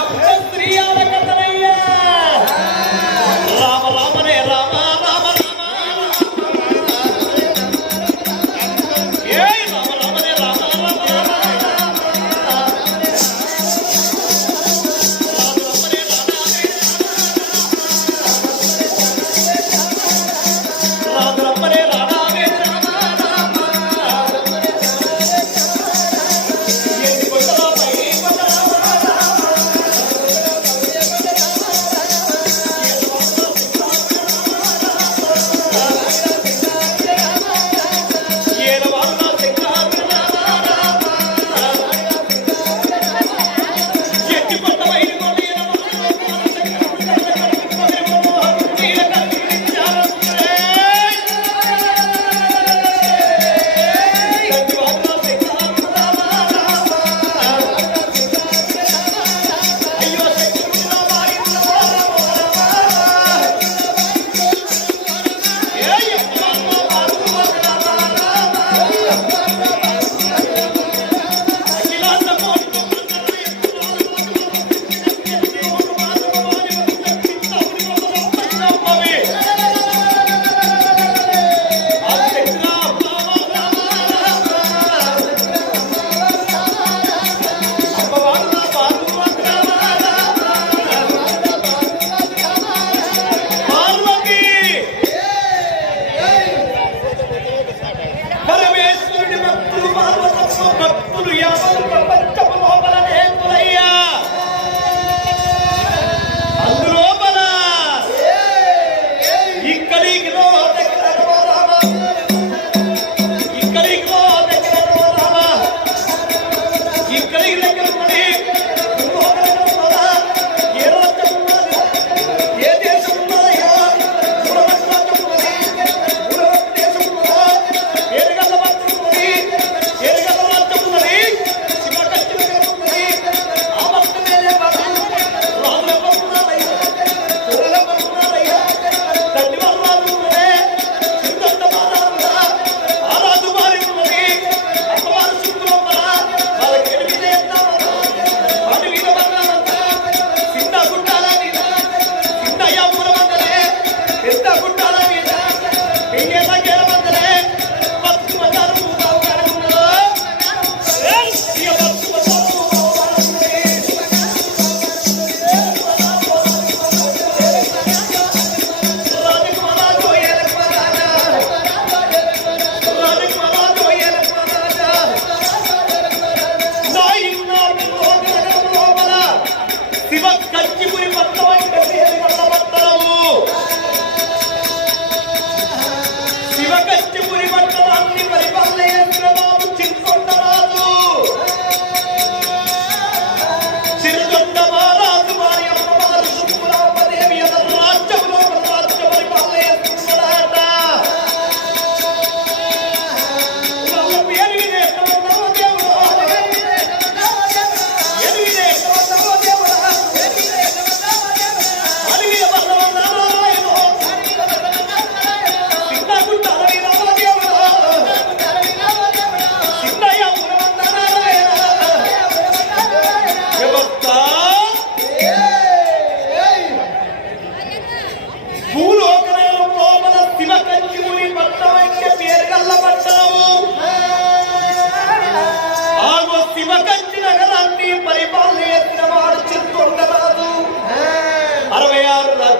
자.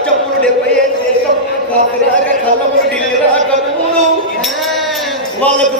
ఆరు రాజ్యములు డెబ్బై ఐదు దేశములు కాపురాక కళ్ళములు ఢిల్లీ రాకములు వాళ్ళకు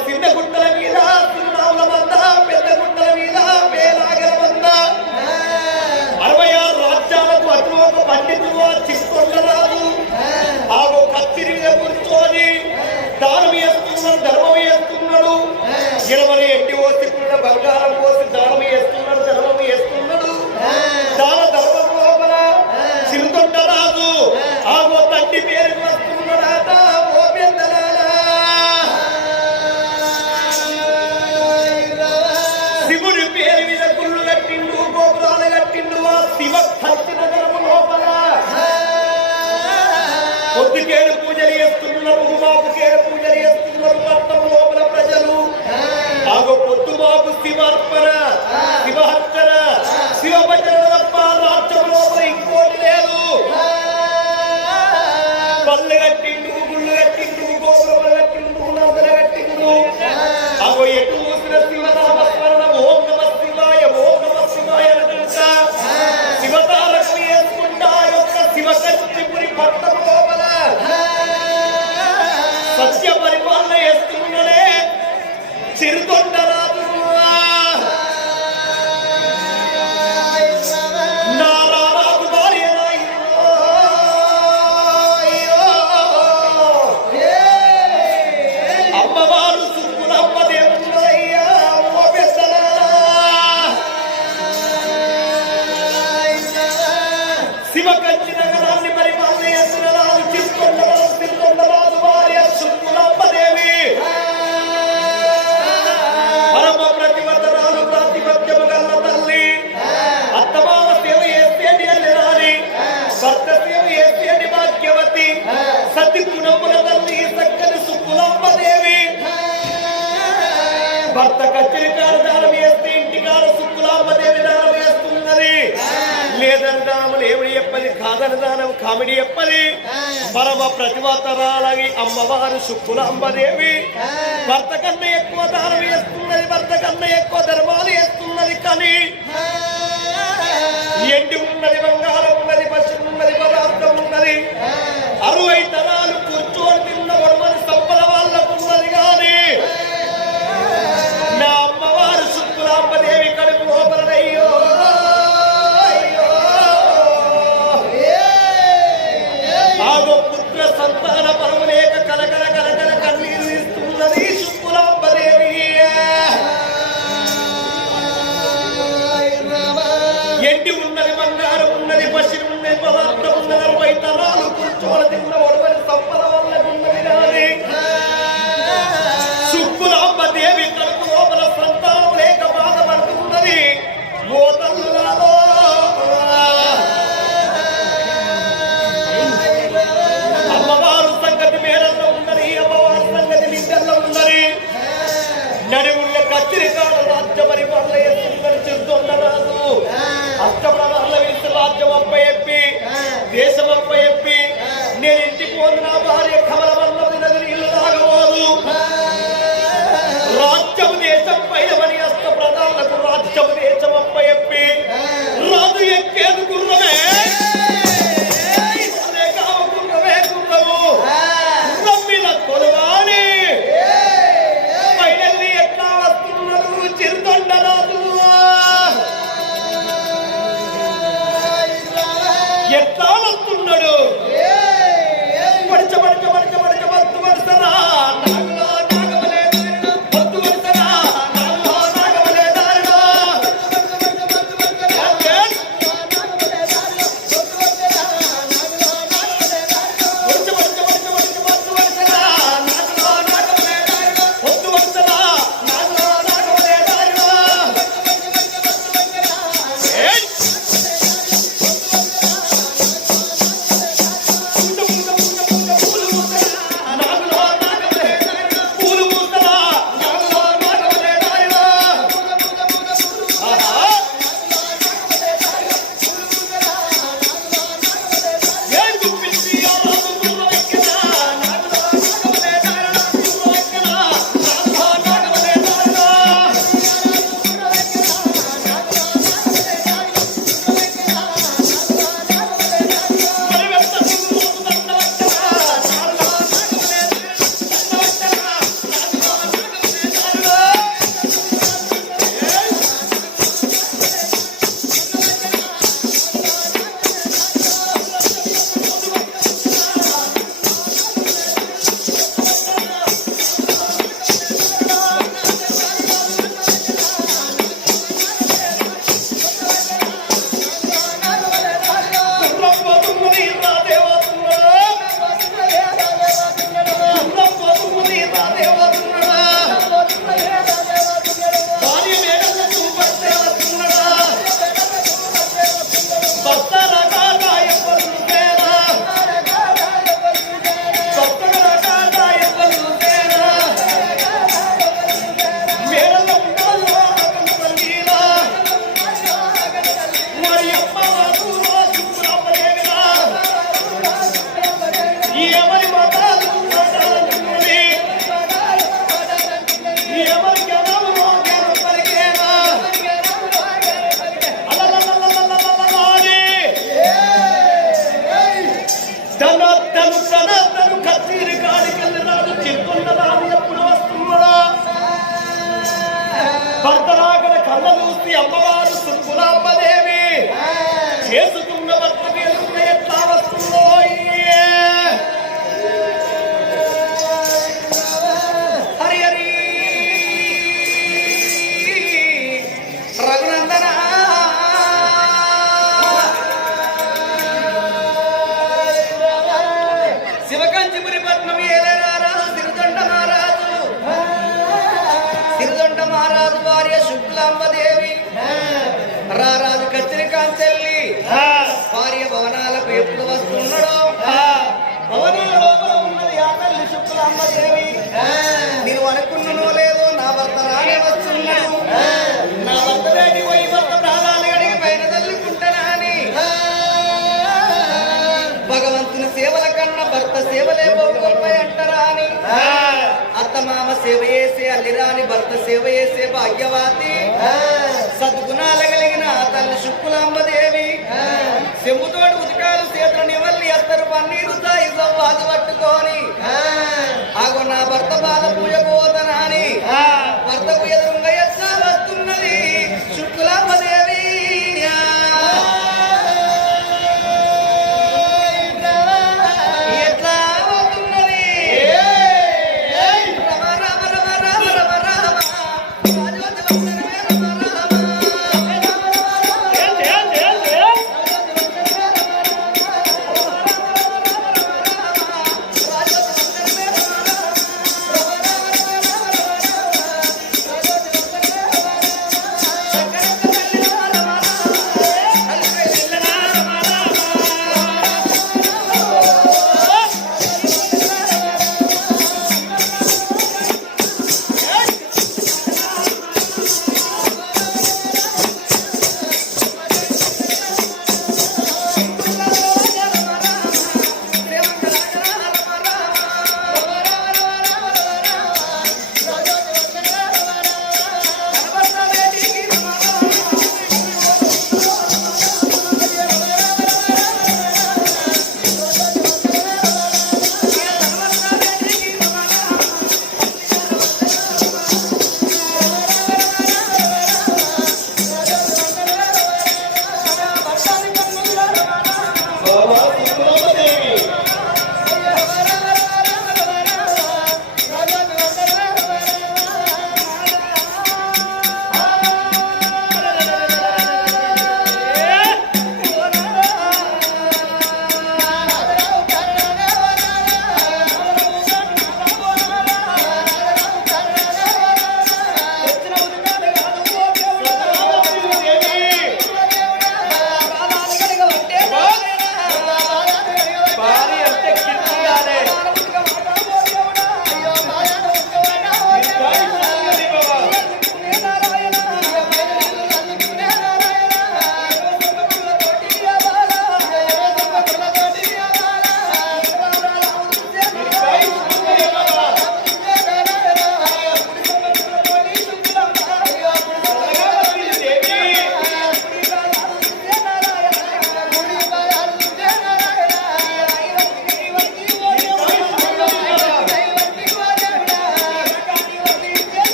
శివార్పణ శివహర్చన శివభజన తప్ప రాజ్యంలోపల ఇంకోటి లేదు. పళ్ళు కట్టిండు గుళ్ళు కట్టిండు గోపురం కట్టిండు నందన కట్టిండు. అగో ఎటు చూసిన శివనామస్మరణ ఓం నమ శివాయ ఓం నమ సత్య పరిపాలన చేస్తున్నానే చిరుతొండరా అమ్మదేవి భర్త కచ్చరి దానం వేస్తే ఇంటికాడ సుక్కులాంబదేవి దానం వేస్తున్నది. లేదని దానములు ఏమిడి చెప్పని కాదని దానం కామిడి చెప్పని. పరమ ప్రతిభతరాలని అమ్మవారు సుక్కులాంబదేవి భర్త కన్నా ఎక్కువ దానం వేస్తున్నది భర్త కన్నా ఎక్కువ ధర్మాలు వేస్తున్నది కానీ ఎండి ఉన్నది బంగారం ఉన్నది పశ్చిమ ఉన్నది పదార్థం ఉన్నది. అరువై Lamadev అల్లిరాని భర్త సేవ చేసే భాగ్యవాతి సద్గుణాల కలిగిన తల్లి శుక్లాంబదేవి సెమ్ముతోటి ఉదకాలు సేత నివల్లి ఎత్తరు పన్నీరు సాయి సంవాదు పట్టుకొని. ఆగో నా భర్త బాల పూజకో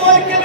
Michael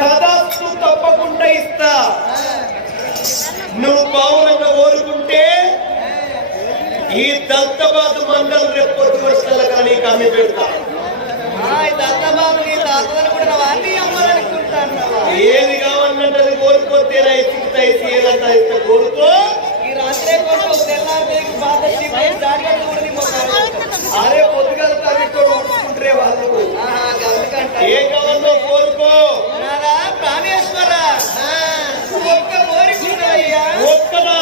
తదాస్తు తప్పకుండా ఇస్తా. నువ్వు పావునంగా ఓరుకుంటే ఈ దత్తబాబు మండలం రేపు పొద్దు వచ్చిన నీకు అమ్మి పెడతా. దత్తబాబు ఏది కావాలంటే అది కోరుకోతే ఇస్తా ఇస్తే ఏదంతా ఇస్తా కోరుకో. అరే పొద్దుగల తగ్గించుకుంటారే వాళ్ళు. ఏం కావాలో కోరుకో. రామేశ్వర ఒక్క కోరిక ఉన్నాయ్యా ఒక్కదా